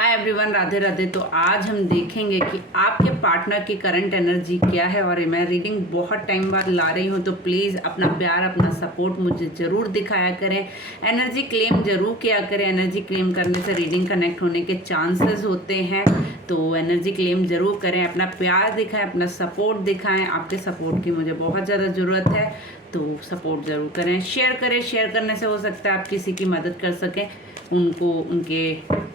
Hi everyone, Radhe Radhe. तो आज हम देखेंगे कि आपके पार्टनर की करंट एनर्जी क्या है। और मैं रीडिंग बहुत टाइम बाद ला रही हूँ, तो प्लीज़ अपना प्यार, अपना सपोर्ट मुझे ज़रूर दिखाया करें। एनर्जी क्लेम ज़रूर किया करें। एनर्जी क्लेम करने से रीडिंग कनेक्ट होने के चांसेस होते हैं, तो एनर्जी क्लेम ज़रूर करें। अपना प्यार दिखाएं, अपना सपोर्ट दिखाएं। आपके सपोर्ट की मुझे बहुत ज़्यादा ज़रूरत है, तो सपोर्ट ज़रूर करें। शेयर करें। शेयर करने से हो सकता है आप किसी की मदद कर सकें, उनको उनके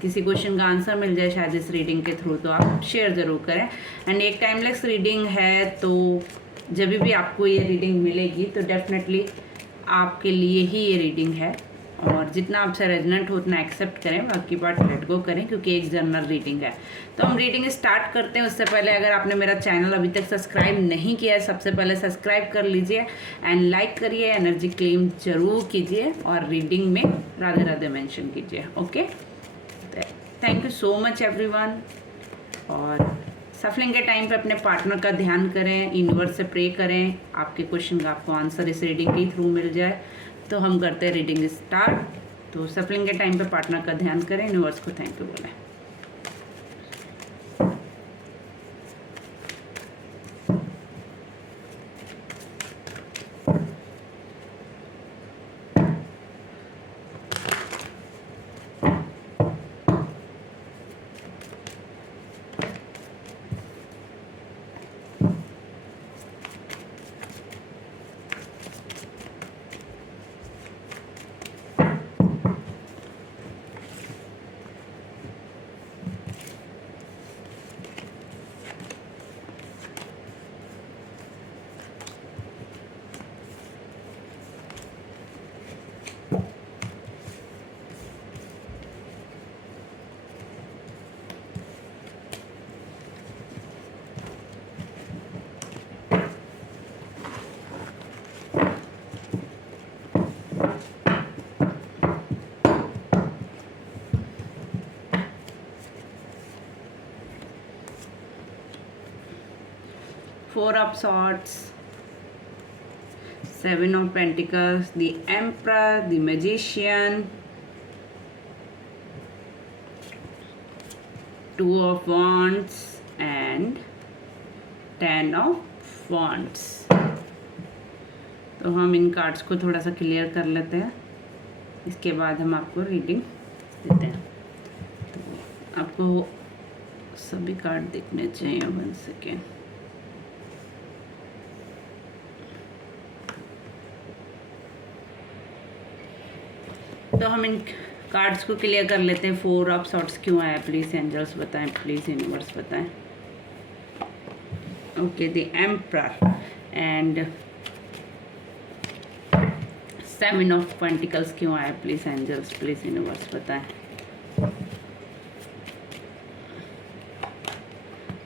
किसी क्वेश्चन का आंसर मिल जाए शायद इस रीडिंग के थ्रू। तो आप शेयर ज़रूर करें। एंड एक टाइमलेस रीडिंग है, तो जब भी आपको ये रीडिंग मिलेगी तो डेफिनेटली आपके लिए ही ये रीडिंग है। और जितना आपसे रेजोनेट हो उतना एक्सेप्ट करें, बाकी पार्ट लेट गो करें, क्योंकि एक जनरल रीडिंग है। तो हम रीडिंग स्टार्ट करते हैं। उससे पहले अगर आपने मेरा चैनल अभी तक सब्सक्राइब नहीं किया है, सबसे पहले सब्सक्राइब कर लीजिए एंड लाइक करिए। एनर्जी क्लेम जरूर कीजिए और रीडिंग में राधे राधे मेंशन कीजिए। Okay, thank you so much everyone. और सफलिंग के टाइम पे अपने पार्टनर का ध्यान करें, यूनिवर्स से प्रे करें, आपके क्वेश्चन का आपको आंसर इस रीडिंग के थ्रू मिल जाए। तो हम करते हैं रीडिंग स्टार्ट। तो सफलिंग के टाइम पे पार्टनर का ध्यान करें, यूनिवर्स को थैंक यू बोलें। Four of Swords, Seven of Pentacles, the Emperor, the Magician, Two of Wands and Ten of Wands। तो हम इन कार्ड्स को थोड़ा सा क्लियर कर लेते हैं, इसके बाद हम आपको रीडिंग देते हैं। तो आपको सभी कार्ड देखने चाहिए। 1 सेकेंड। तो हम इन कार्ड्स को क्लियर कर लेते हैं। 4 ऑफ सॉर्ट्स क्यों आया, प्लीज़ एंजल्स बताएं, प्लीज़ यूनिवर्स बताएं। Okay, the emperor and 7 of pentacles क्यों आया, प्लीज़ एंजल्स, प्लीज़ यूनिवर्स बताएं।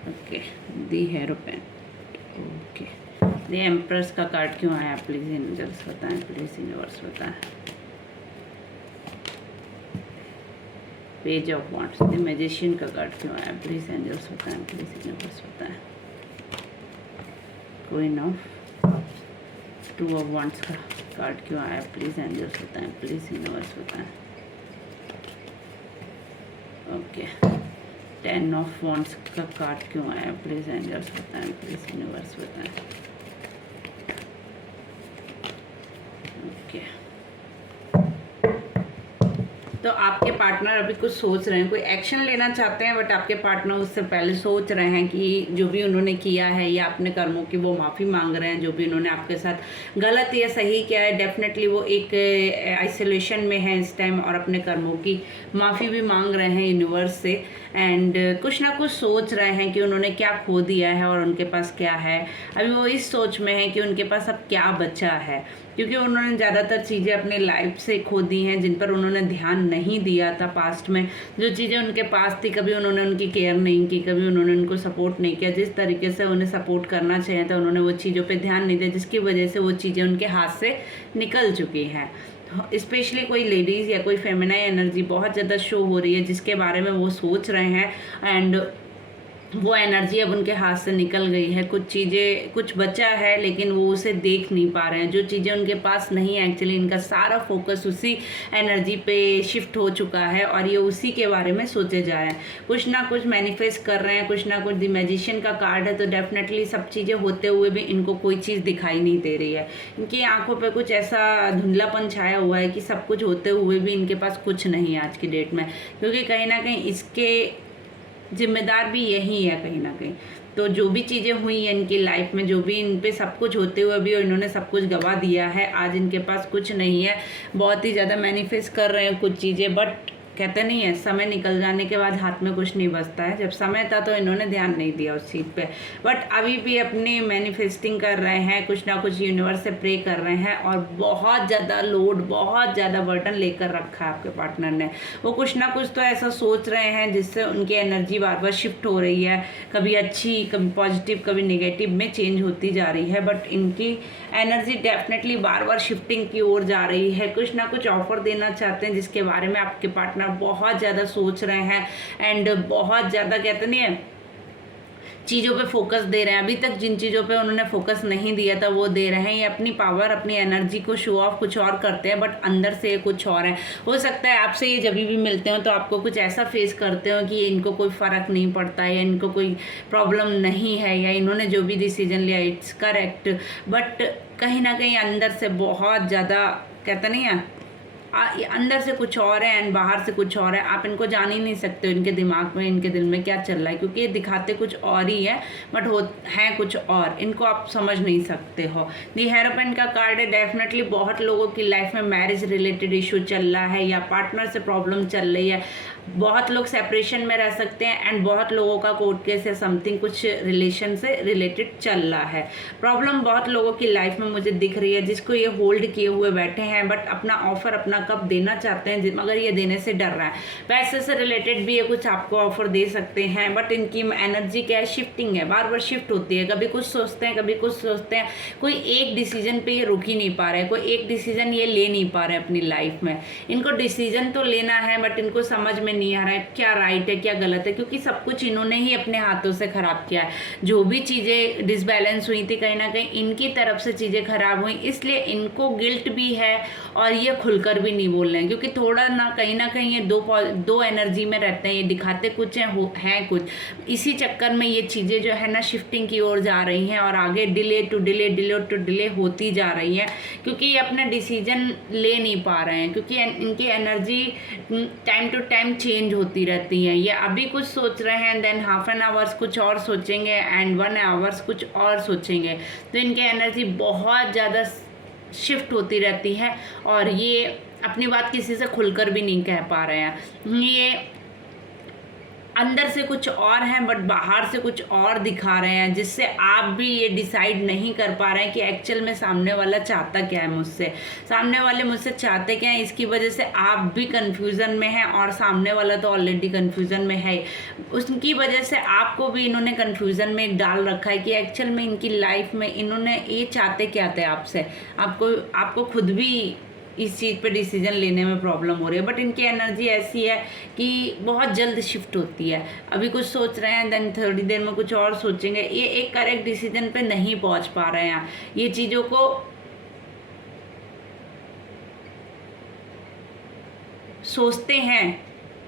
Okay, the hierophant. Okay, the emperors का कार्ड क्यों आया, प्लीज़ एंजल्स बताएं, प्लीज़ यूनिवर्स बताएं। Page of wands, the magician का कार्ड क्यों आया, प्लीज एंजल्स बताएं, प्लीज यूनिवर्स बताएं। क्वीन ऑफ 2 ऑफ वांड्स का कार्ड क्यों आया, प्लीज एंजल्स बताएं, प्लीज यूनिवर्स बताएं। ओके, 10 ऑफ वांड्स का कार्ड क्यों आया, प्लीज एंजल्स बताएं, प्लीज यूनिवर्स बताएं। ओके, तो आपके पार्टनर अभी कुछ सोच रहे हैं, कोई एक्शन लेना चाहते हैं, बट आपके पार्टनर उससे पहले सोच रहे हैं कि जो भी उन्होंने किया है या अपने कर्मों की वो माफ़ी मांग रहे हैं। जो भी उन्होंने आपके साथ गलत या सही किया है, डेफिनेटली वो एक आइसोलेशन में है इस टाइम और अपने कर्मों की माफ़ी भी मांग रहे हैं यूनिवर्स से। एंड कुछ ना कुछ सोच रहे हैं कि उन्होंने क्या खो दिया है और उनके पास क्या है। अभी वो इस सोच में है कि उनके पास अब क्या बचा है, क्योंकि उन्होंने ज़्यादातर चीज़ें अपनी लाइफ से खो दी हैं जिन पर उन्होंने ध्यान नहीं दिया था। पास्ट में जो चीज़ें उनके पास थी, कभी उन्होंने उनकी केयर नहीं की, कभी उन्होंने उनको सपोर्ट नहीं किया। जिस तरीके से उन्हें सपोर्ट करना चाहिए था, उन्होंने वो चीज़ों पे ध्यान नहीं दिया, जिसकी वजह से वो चीज़ें उनके हाथ से निकल चुकी हैं। स्पेशली कोई लेडीज़ या कोई फेमिनाइन एनर्जी बहुत ज़्यादा शो हो रही है, जिसके बारे में वो सोच रहे हैं। एंड वो एनर्जी अब उनके हाथ से निकल गई है, कुछ चीज़ें कुछ बचा है लेकिन वो उसे देख नहीं पा रहे हैं, जो चीज़ें उनके पास नहीं है एक्चुअली इनका सारा फोकस उसी एनर्जी पे शिफ्ट हो चुका है और ये उसी के बारे में सोचे जा रहे हैं, कुछ ना कुछ मैनिफेस्ट कर रहे हैं, कुछ ना कुछ। द मैजिशियन का कार्ड है तो डेफिनेटली सब चीज़ें होते हुए भी इनको कोई चीज़ दिखाई नहीं दे रही है, इनकी आंखों पर कुछ ऐसा धुंधलापन छाया हुआ है कि सब कुछ होते हुए भी इनके पास कुछ नहीं है आज की डेट में, क्योंकि कहीं ना कहीं इसके जिम्मेदार भी यही है कहीं ना कहीं। तो जो भी चीज़ें हुई हैं इनकी लाइफ में, जो भी इन पे सब कुछ होते हुए भी और इन्होंने सब कुछ गवा दिया है, आज इनके पास कुछ नहीं है, बहुत ही ज़्यादा मैनिफेस्ट कर रहे हैं कुछ चीज़ें, बट कहते नहीं है समय निकल जाने के बाद हाथ में कुछ नहीं बचता है, जब समय था तो इन्होंने ध्यान नहीं दिया उस चीज़ पे, बट अभी भी अपनी मैनिफेस्टिंग कर रहे हैं, कुछ ना कुछ यूनिवर्स से प्रे कर रहे हैं और बहुत ज़्यादा लोड, बहुत ज़्यादा बर्डन लेकर रखा है आपके पार्टनर ने। वो कुछ ना कुछ तो ऐसा सोच रहे हैं जिससे उनकी एनर्जी बार बार शिफ्ट हो रही है, कभी अच्छी कभी पॉजिटिव कभी नेगेटिव में चेंज होती जा रही है, बट इनकी एनर्जी डेफिनेटली बार बार शिफ्टिंग की ओर जा रही है, कुछ ना कुछ ऑफर देना चाहते हैं जिसके बारे में आपके पार्टनर बहुत ज़्यादा सोच रहे हैं एंड बहुत ज़्यादा कहते नहीं है चीज़ों पे फोकस दे रहे हैं। अभी तक जिन चीज़ों पे उन्होंने फोकस नहीं दिया था वो दे रहे हैं, ये अपनी पावर अपनी एनर्जी को शो ऑफ कुछ और करते हैं बट अंदर से कुछ और है। हो सकता है आपसे ये जब भी मिलते हो तो आपको कुछ ऐसा फेस करते हो कि इनको कोई फ़र्क नहीं पड़ता है या इनको कोई प्रॉब्लम नहीं है या इन्होंने जो भी डिसीजन लिया इट्स करेक्ट, बट कहीं ना कहीं अंदर से बहुत ज़्यादा कहते नहीं है अंदर से कुछ और है एंड बाहर से कुछ और है। आप इनको जान ही नहीं सकते हो इनके दिमाग में इनके दिल में क्या चल रहा है, क्योंकि ये दिखाते कुछ और ही है बट हो है कुछ और, इनको आप समझ नहीं सकते हो। दी हेरोपेंट का कार्ड है, डेफिनेटली बहुत लोगों की लाइफ में मैरिज रिलेटेड इशू चल रहा है या पार्टनर से प्रॉब्लम चल रही है, बहुत लोग सेपरेशन में रह सकते हैं एंड बहुत लोगों का कोर्ट केस या समथिंग कुछ रिलेशन से रिलेटेड चल रहा है। प्रॉब्लम बहुत लोगों की लाइफ में मुझे दिख रही है जिसको ये होल्ड किए हुए बैठे हैं बट अपना ऑफर अपना कब देना चाहते हैं मगर ये देने से डर रहा है। पैसे से रिलेटेड भी ये कुछ आपको ऑफर दे सकते हैं बट इनकी एनर्जी क्या है, शिफ्टिंग है, बार बार शिफ्ट होती है, कभी कुछ सोचते हैं कभी कुछ सोचते हैं, कोई एक डिसीजन पे ये रुक ही नहीं पा रहे, कोई एक डिसीजन ये ले नहीं पा रहे अपनी लाइफ में। इनको डिसीजन तो लेना है बट इनको समझ में नहीं आ रहा है क्या राइट है क्या गलत है, क्योंकि सब कुछ इन्होंने ही अपने हाथों से खराब किया है। जो भी चीज़ें डिसबैलेंस हुई थी कहीं ना कहीं इनकी तरफ से चीज़ें खराब हुई, इसलिए इनको गिल्ट भी है और ये खुलकर भी नहीं बोल रहे हैं, क्योंकि थोड़ा ना कहीं ये दो एनर्जी में रहते हैं, ये दिखाते कुछ हैं कुछ, इसी चक्कर में ये चीज़ें जो है ना शिफ्टिंग की ओर जा रही हैं और आगे डिले टू डिले होती जा रही है, क्योंकि ये अपना डिसीजन ले नहीं पा रहे हैं, क्योंकि इनकी energy time to time change होती रहती है। ये अभी कुछ सोच रहे हैं देन हाफ एन आवर्स कुछ और सोचेंगे एंड 1 आवर्स कुछ और सोचेंगे, तो इनकी एनर्जी बहुत ज़्यादा शिफ्ट होती रहती है और ये अपनी बात किसी से खुलकर भी नहीं कह पा रहे हैं। ये अंदर से कुछ और हैं बट बाहर से कुछ और दिखा रहे हैं, जिससे आप भी ये डिसाइड नहीं कर पा रहे हैं कि एक्चुअल में सामने वाला चाहता क्या है मुझसे, सामने वाले मुझसे चाहते क्या है। इसकी वजह से आप भी कंफ्यूजन में हैं और सामने वाला तो ऑलरेडी कंफ्यूजन में है, उसकी वजह से आपको भी इन्होंने कंफ्यूजन में डाल रखा है कि एक्चुअल में इनकी लाइफ में इन्होंने ये चाहते क्या थे आपसे। आपको खुद भी इस चीज़ पे डिसीजन लेने में प्रॉब्लम हो रही है, बट इनकी एनर्जी ऐसी है कि बहुत जल्द शिफ्ट होती है। अभी कुछ सोच रहे हैं देन थोड़ी देर में कुछ और सोचेंगे, ये एक करेक्ट डिसीजन पे नहीं पहुंच पा रहे हैं। ये चीज़ों को सोचते हैं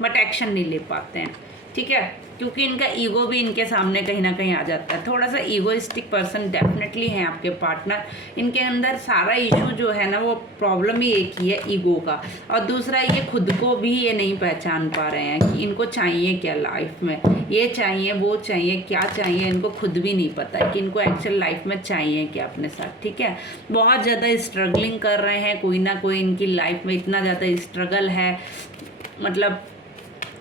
बट एक्शन नहीं ले पाते हैं, ठीक है, क्योंकि इनका ईगो भी इनके सामने कहीं ना कहीं आ जाता है। थोड़ा सा ईगोइस्टिक पर्सन डेफिनेटली हैं आपके पार्टनर, इनके अंदर सारा इशू जो है ना वो प्रॉब्लम ही एक ही है ईगो का, और दूसरा ये खुद को भी ये नहीं पहचान पा रहे हैं कि इनको चाहिए क्या लाइफ में, ये चाहिए वो चाहिए क्या चाहिए, इनको खुद भी नहीं पता है कि इनको एक्चुअल लाइफ में चाहिए क्या अपने साथ, ठीक है। बहुत ज़्यादा स्ट्रगलिंग कर रहे हैं, कोई ना कोई इनकी लाइफ में इतना ज़्यादा स्ट्रगल है, मतलब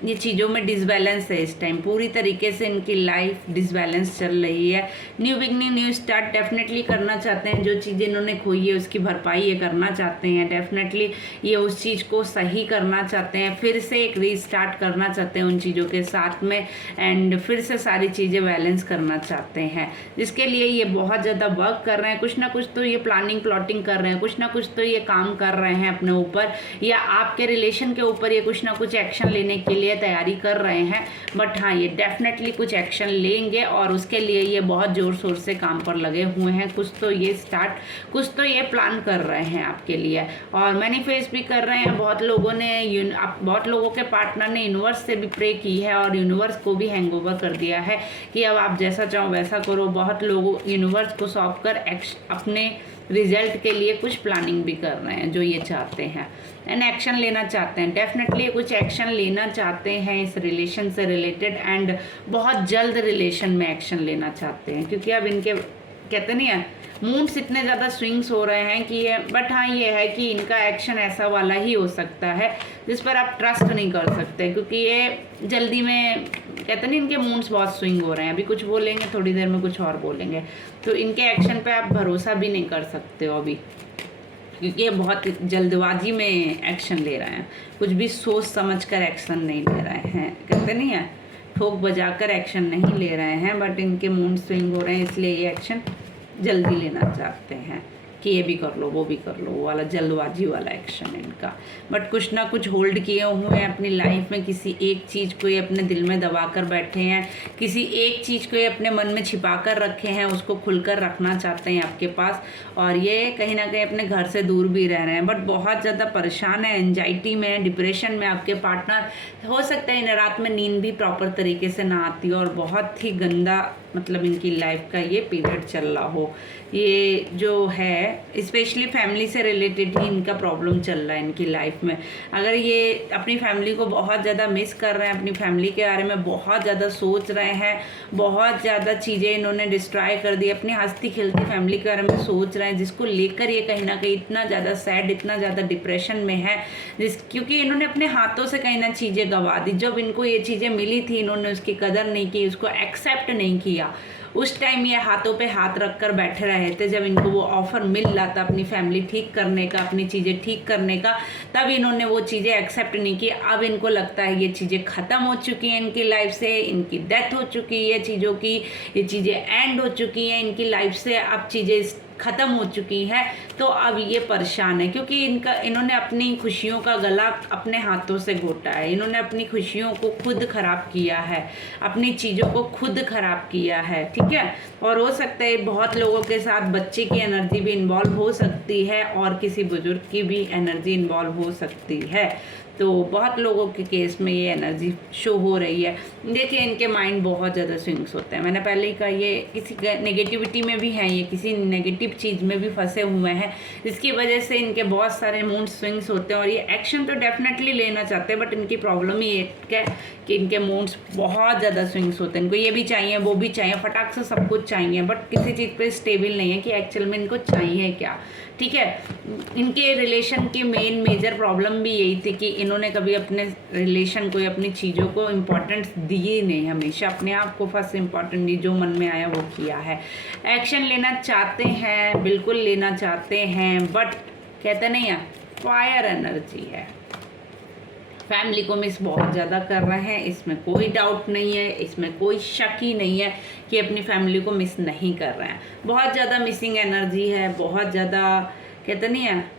ये चीज़ों में डिसबैलेंस है इस टाइम, पूरी तरीके से इनकी लाइफ डिसबैलेंस चल रही है। New beginning new start definitely करना चाहते हैं, जो चीज़ें इन्होंने खोई है उसकी भरपाई ये करना चाहते हैं, डेफिनेटली ये उस चीज़ को सही करना चाहते हैं, फिर से एक रीस्टार्ट करना चाहते हैं उन चीज़ों के साथ में एंड फिर से सारी चीज़ें बैलेंस करना चाहते हैं, जिसके लिए ये बहुत ज़्यादा वर्क कर रहे हैं। कुछ ना कुछ तो ये प्लानिंग प्लॉटिंग कर रहे हैं, कुछ ना कुछ तो ये काम कर रहे हैं अपने ऊपर या आपके रिलेशन के ऊपर ये कुछ ना कुछ एक्शन लेने के लिए लिए तैयारी कर रहे हैं, बट हाँ ये डेफिनेटली कुछ एक्शन लेंगे और उसके लिए ये बहुत ज़ोर शोर से काम पर लगे हुए हैं। कुछ तो ये प्लान कर रहे हैं आपके लिए और मैनिफेस्ट भी कर रहे हैं। बहुत लोगों के पार्टनर ने यूनिवर्स से भी प्रे की है और यूनिवर्स को भी हैंगओवर कर दिया है कि अब आप जैसा चाहो वैसा करो। बहुत लोग यूनिवर्स को सौंप कर अपने रिजल्ट के लिए कुछ प्लानिंग भी कर रहे हैं जो ये चाहते हैं एंड एक्शन लेना चाहते हैं। डेफिनेटली कुछ एक्शन लेना चाहते हैं इस रिलेशन से रिलेटेड एंड बहुत जल्द रिलेशन में एक्शन लेना चाहते हैं, क्योंकि अब इनके कहते नहीं है मूड्स इतने ज़्यादा स्विंग्स हो रहे हैं कि ये, बट हाँ ये है कि इनका एक्शन ऐसा वाला ही हो सकता है जिस पर आप ट्रस्ट नहीं कर सकते, क्योंकि ये जल्दी में कहते नहीं इनके मूड्स बहुत स्विंग हो रहे हैं। अभी कुछ बोलेंगे, थोड़ी देर में कुछ और बोलेंगे, तो इनके एक्शन पे आप भरोसा भी नहीं कर सकते हो अभी, क्योंकि ये बहुत जल्दबाजी में एक्शन ले रहे हैं। कुछ भी सोच समझ कर एक्शन नहीं ले रहे हैं, कहते नहीं है ठोक बजा कर एक्शन नहीं ले रहे हैं, बट इनके मूड स्विंग हो रहे हैं इसलिए ये एक्शन जल्दी लेना चाहते हैं कि ये भी कर लो वो भी कर लो, वो वाला जल्दबाजी वाला एक्शन है इनका। बट कुछ ना कुछ होल्ड किए हुए हैं अपनी लाइफ में, किसी एक चीज़ को ये अपने दिल में दबा कर बैठे हैं, किसी एक चीज़ को ये अपने मन में छिपा कर रखे हैं, उसको खुलकर रखना चाहते हैं आपके पास। और ये कहीं ना कहीं अपने घर से दूर भी रह रहे हैं, बट बहुत ज़्यादा परेशान है, एंजाइटी में, डिप्रेशन में आपके पार्टनर। हो सकता है इन रात में नींद भी प्रॉपर तरीके से ना आती हो और बहुत ही गंदा मतलब इनकी लाइफ का ये पीरियड चल रहा हो। ये जो है स्पेशली फैमिली से रिलेटेड ही इनका प्रॉब्लम चल रहा है इनकी लाइफ में। अगर ये अपनी फैमिली को बहुत ज़्यादा मिस कर रहे हैं, अपनी फैमिली के बारे में बहुत ज़्यादा सोच रहे हैं, बहुत ज़्यादा चीज़ें इन्होंने डिस्ट्रॉय कर दी, अपनी हंसती खेलती फैमिली के बारे में सोच रहे हैं, जिसको लेकर ये कहीं ना कहीं इतना ज़्यादा सैड, इतना ज़्यादा डिप्रेशन में है, क्योंकि इन्होंने अपने हाथों से कहीं ना चीज़ें गंवा दी। जब इनको ये चीज़ें मिली थी इन्होंने उसकी कदर नहीं की, उसको एक्सेप्ट नहीं किया। उस टाइम ये हाथों पे हाथ रख कर बैठे रहे थे, जब इनको वो ऑफर मिल रहा था अपनी फैमिली ठीक करने का, अपनी चीज़ें ठीक करने का, तब इन्होंने वो चीज़ें एक्सेप्ट नहीं की। अब इनको लगता है ये चीज़ें ख़त्म हो चुकी हैं इनकी लाइफ से, इनकी डेथ हो चुकी है चीज़ों की, ये चीज़ें एंड हो चुकी हैं इनकी लाइफ से, अब चीज़ें ख़त्म हो चुकी है। तो अब ये परेशान है क्योंकि इन्होंने अपनी खुशियों का गला अपने हाथों से घोटा है, इन्होंने अपनी खुशियों को खुद ख़राब किया है, अपनी चीज़ों को खुद ख़राब किया है, ठीक है। और हो सकता है बहुत लोगों के साथ बच्चे की एनर्जी भी इन्वॉल्व हो सकती है और किसी बुजुर्ग की भी एनर्जी इन्वॉल्व हो सकती है। तो बहुत लोगों के केस में ये एनर्जी शो हो रही है। देखिए इनके माइंड बहुत ज़्यादा स्विंग्स होते हैं, मैंने पहले ही कहा ये किसी नेगेटिविटी में भी हैं, ये किसी नेगेटिव चीज़ में भी फंसे हुए हैं, जिसकी वजह से इनके बहुत सारे मूड स्विंग्स होते हैं। और ये एक्शन तो डेफिनेटली लेना चाहते हैं, बट इनकी प्रॉब्लम ये है कि इनके मूड्स बहुत ज़्यादा स्विंग्स होते हैं। इनको ये भी चाहिए वो भी चाहिए, फटाक से सब कुछ चाहिए, बट किसी चीज़ पर स्टेबल नहीं है कि एक्चुअल में इनको चाहिए क्या, ठीक है। इनके रिलेशन की मेजर प्रॉब्लम भी यही थी कि इन्होंने कभी अपने रिलेशन को या अपनी चीज़ों को इम्पोर्टेंस दी ही नहीं, हमेशा अपने आप को फर्स्ट इम्पोर्टेंट दी, जो मन में आया वो किया है। एक्शन लेना चाहते हैं, बिल्कुल लेना चाहते हैं, बट कहते नहीं है फायर एनर्जी है, फैमिली को मिस बहुत ज़्यादा कर रहे हैं, इसमें कोई डाउट नहीं है, इसमें कोई शक ही नहीं है कि अपनी फैमिली को मिस नहीं कर रहे हैं। बहुत ज़्यादा मिसिंग एनर्जी है, बहुत ज़्यादा कहते नहीं है,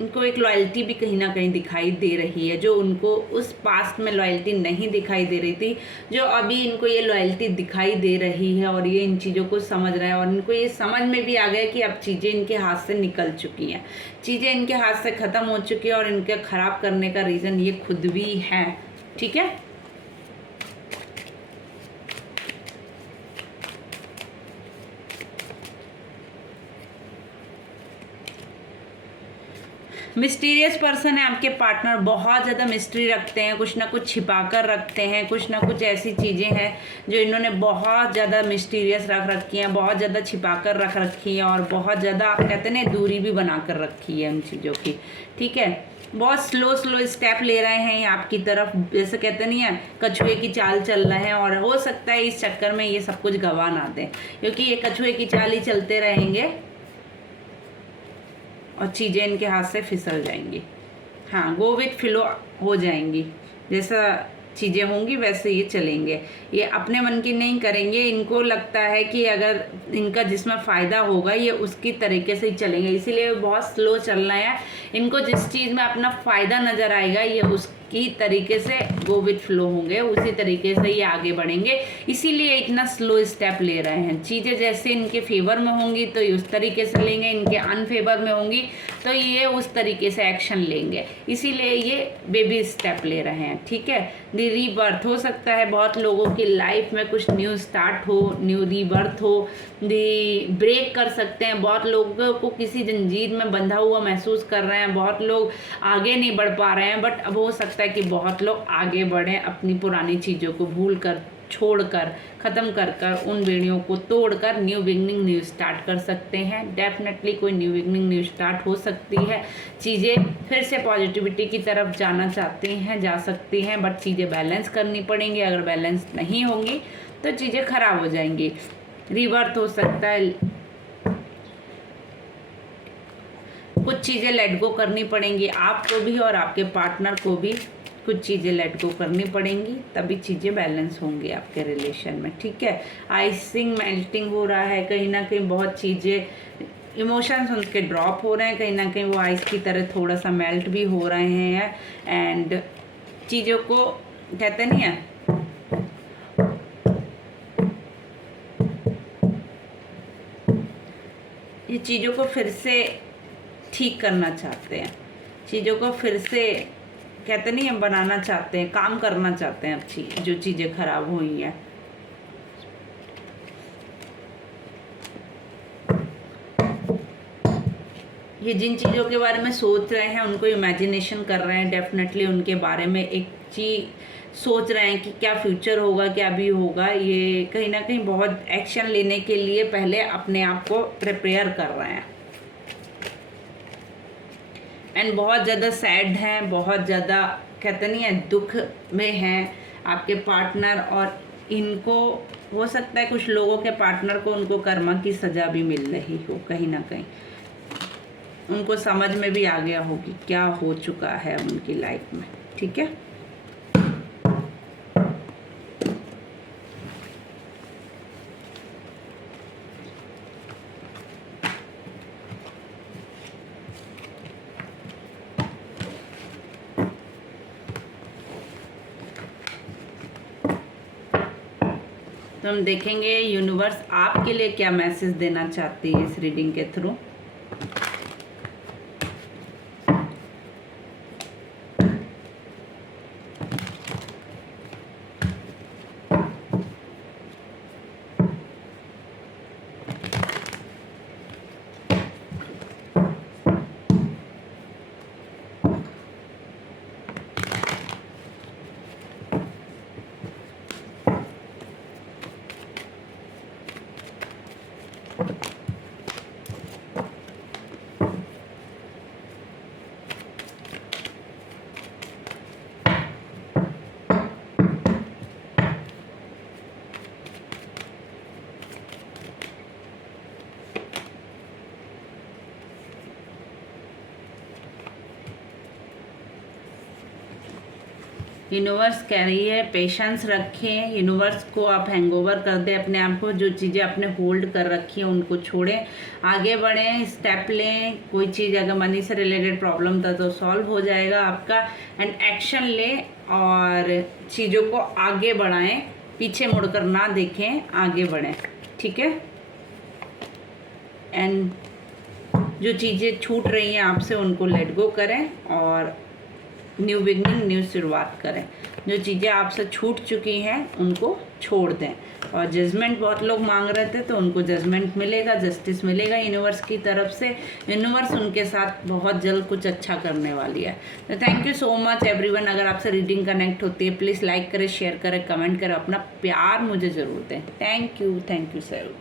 इनको एक लॉयल्टी भी कहीं ना कहीं दिखाई दे रही है, जो उनको उस पास्ट में लॉयल्टी नहीं दिखाई दे रही थी, जो अभी इनको ये लॉयल्टी दिखाई दे रही है और ये इन चीज़ों को समझ रहे हैं। और इनको ये समझ में भी आ गया कि अब चीज़ें इनके हाथ से निकल चुकी हैं, चीज़ें इनके हाथ से ख़त्म हो चुकी है और इनके ख़राब करने का रीज़न ये खुद भी है, ठीक है। मिस्टीरियस पर्सन है आपके पार्टनर, बहुत ज़्यादा मिस्ट्री रखते हैं, कुछ ना कुछ छिपा कर रखते हैं, कुछ ना कुछ ऐसी चीज़ें हैं जो इन्होंने बहुत ज़्यादा मिस्टीरियस रख रखी हैं, बहुत ज़्यादा छिपा कर रख रखी हैं और बहुत ज़्यादा कहते हैं दूरी भी बना कर रखी है उन चीज़ों की, ठीक है। बहुत स्लो स्टेप ले रहे हैं आपकी तरफ, जैसे कहते नहीं है कछुए की चाल चल रहे हैं। और हो सकता है इस चक्कर में ये सब कुछ गवा ना दें, क्योंकि ये कछुए की चाल ही चलते रहेंगे और चीज़ें इनके हाथ से फिसल जाएंगी। हाँ, गो विथ फ्लो हो जाएंगी, जैसा चीज़ें होंगी वैसे ये चलेंगे, ये अपने मन की नहीं करेंगे। इनको लगता है कि अगर इनका जिसमें फ़ायदा होगा ये उसकी तरीके से ही चलेंगे, इसीलिए बहुत स्लो चल रहे हैं। इनको जिस चीज़ में अपना फ़ायदा नज़र आएगा ये की तरीके से गो विथ फ्लो होंगे, उसी तरीके से ये आगे बढ़ेंगे। इसीलिए इतना स्लो स्टेप ले रहे हैं। चीज़ें जैसे इनके फेवर में होंगी तो ये उस तरीके से लेंगे, इनके अनफेवर में होंगी तो ये उस तरीके से एक्शन लेंगे। इसीलिए ये बेबी स्टेप ले रहे हैं, ठीक है। रीबर्थ हो सकता है, बहुत लोगों की लाइफ में कुछ न्यू स्टार्ट हो, न्यू रीबर्थ हो, ब्रेक कर सकते हैं। बहुत लोगों को किसी जंजीर में बंधा हुआ महसूस कर रहे हैं, बहुत लोग आगे नहीं बढ़ पा रहे हैं, बट अब हो सकता है कि बहुत लोग आगे बढ़ें, अपनी पुरानी चीज़ों को भूल कर, छोड़ कर, ख़त्म कर कर, उन बेड़ियों को तोड़ कर न्यू बिगनिंग, न्यू स्टार्ट कर सकते हैं। डेफिनेटली कोई न्यू बिगनिंग, न्यू स्टार्ट हो सकती है। चीज़ें फिर से पॉजिटिविटी की तरफ जाना चाहती हैं, जा सकती हैं, बट चीज़ें बैलेंस करनी पड़ेंगी। अगर बैलेंस नहीं होंगी तो चीज़ें खराब हो जाएंगी। रिवर्थ हो सकता है, कुछ चीज़ें लेट गो करनी पड़ेंगी आपको भी और आपके पार्टनर को भी। कुछ चीज़ें लेट गो करनी पड़ेंगी, तभी चीज़ें बैलेंस होंगी आपके रिलेशन में, ठीक है। आइसिंग मेल्टिंग हो रहा है, कहीं ना कहीं बहुत चीज़ें, इमोशंस उनके ड्रॉप हो रहे हैं, कहीं ना कहीं वो आइस की तरह थोड़ा सा मेल्ट भी हो रहे हैं। एंड चीज़ों को कहते नहीं है, ये चीज़ों को फिर से ठीक करना चाहते हैं, चीज़ों को फिर से कहते नहीं है बनाना चाहते हैं, काम करना चाहते हैं अच्छी, जो चीज़ें खराब हुई हैं। ये जिन चीज़ों के बारे में सोच रहे हैं, उनको इमेजिनेशन कर रहे हैं, डेफिनेटली उनके बारे में एक चीज़ सोच रहे हैं कि क्या फ्यूचर होगा, क्या भी होगा। ये कहीं ना कहीं बहुत एक्शन लेने के लिए पहले अपने आप को प्रिपेयर कर रहे हैं। एंड बहुत ज़्यादा सैड हैं, बहुत ज़्यादा कहते नहीं है दुख में हैं आपके पार्टनर। और इनको हो सकता है कुछ लोगों के पार्टनर को उनको कर्मा की सज़ा भी मिल रही हो, कहीं ना कहीं उनको समझ में भी आ गया हो कि क्या हो चुका है उनकी लाइफ में, ठीक है। तो हम देखेंगे यूनिवर्स आपके लिए क्या मैसेज देना चाहती है इस रीडिंग के थ्रू। यूनिवर्स कह रही है पेशेंस रखें, यूनिवर्स को आप हैंगओवर कर दें अपने आप को, जो चीज़ें आपने होल्ड कर रखी हैं उनको छोड़ें, आगे बढ़ें, स्टेप लें। कोई चीज़ अगर मनी से रिलेटेड प्रॉब्लम था तो सॉल्व हो जाएगा आपका। एंड एक्शन लें और चीज़ों को आगे बढ़ाएं, पीछे मुड़कर ना देखें, आगे बढ़ें, ठीक है। एंड जो चीज़ें छूट रही हैं आपसे उनको लेट गो करें और न्यू बिगनिंग, न्यू शुरुआत करें। जो चीज़ें आपसे छूट चुकी हैं उनको छोड़ दें। और जजमेंट बहुत लोग मांग रहे थे तो उनको जजमेंट मिलेगा, जस्टिस मिलेगा यूनिवर्स की तरफ से। यूनिवर्स उनके साथ बहुत जल्द कुछ अच्छा करने वाली है। तो thank you so much everyone. अगर आपसे रीडिंग कनेक्ट होती है प्लीज़ लाइक करें, शेयर करें, कमेंट करें, अपना प्यार मुझे ज़रूर दें। Thank you sir.